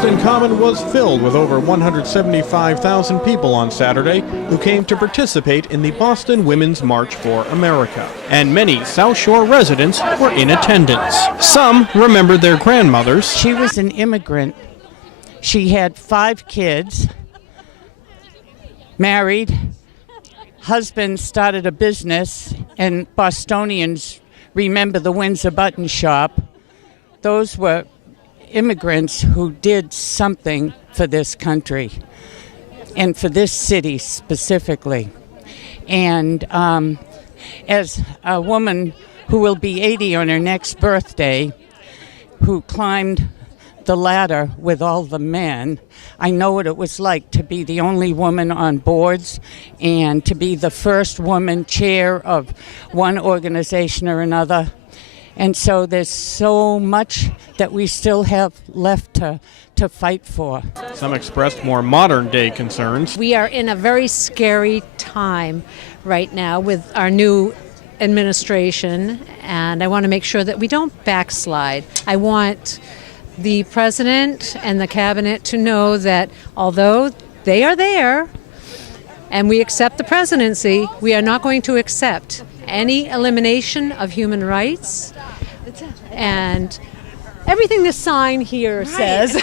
Boston Common was filled with over 175,000 people on Saturday who came to participate in the Boston Women's March for America. And many South Shore residents were in attendance. Some remembered their grandmothers. She was an immigrant. She had 5 kids, married, husband started a business, and Bostonians remember the Windsor Button Shop. Those were immigrants who did something for this country and for this city specifically. And as a woman who will be 80 on her next birthday, who climbed the ladder with all the men, I know what it was like to be the only woman on boards and to be the first woman chair of one organization or another. And so there's so much that we still have left to fight for. Some expressed more modern-day concerns. We are in a very scary time right now with our new administration, and I want to make sure that we don't backslide. I want the president and the cabinet to know that although they are there and we accept the presidency, we are not going to accept any elimination of human rights and everything this sign here says.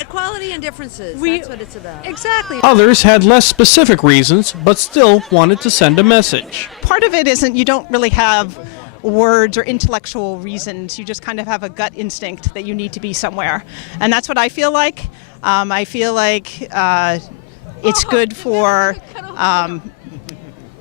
Equality and differences, that's what it's about. Exactly. Others had less specific reasons, but still wanted to send a message. Part of it isn't you don't really have words or intellectual reasons. You just kind of have a gut instinct that you need to be somewhere. And that's what I feel like. I feel like it's good for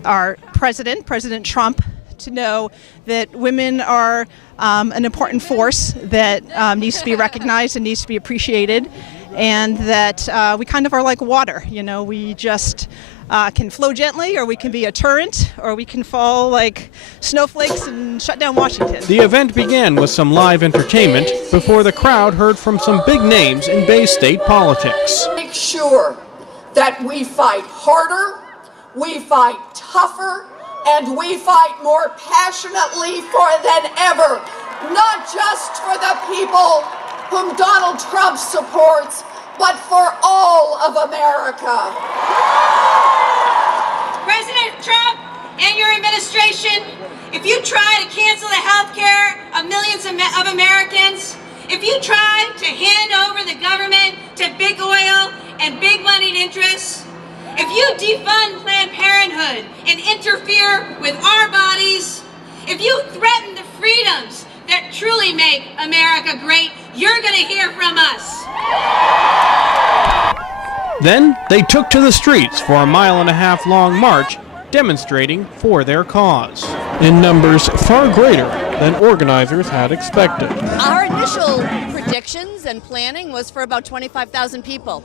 our President Trump, to know that women are an important force that needs to be recognized and needs to be appreciated, and that we kind of are like water. You know, we just can flow gently, or we can be a torrent, or we can fall like snowflakes and shut down Washington. The event began with some live entertainment before the crowd heard from some big names in Bay State politics. Make sure that we fight harder, we fight tougher, and we fight more passionately than ever, not just for the people whom Donald Trump supports, but for all of America. President Trump and your administration, if you try to cancel the health care of millions of Americans, if you try to hand over the government to big oil and big moneyed interests, if you defund Planned Parenthood and interfere with our bodies, if you threaten the freedoms that truly make America great, you're going to hear from us. Then they took to the streets for a 1.5-mile-long march demonstrating for their cause, in numbers far greater than organizers had expected. Our initial predictions and planning was for about 25,000 people.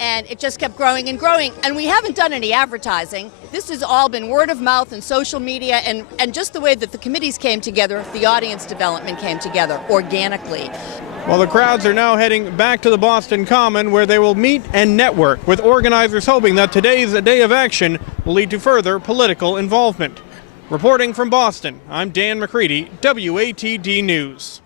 And it just kept growing and growing. And we haven't done any advertising. This has all been word of mouth and social media and just the way that the committees came together, the audience development came together organically. Well, the crowds are now heading back to the Boston Common, where they will meet and network, with organizers hoping that today's day of action will lead to further political involvement. Reporting from Boston, I'm Dan McCready, WATD News.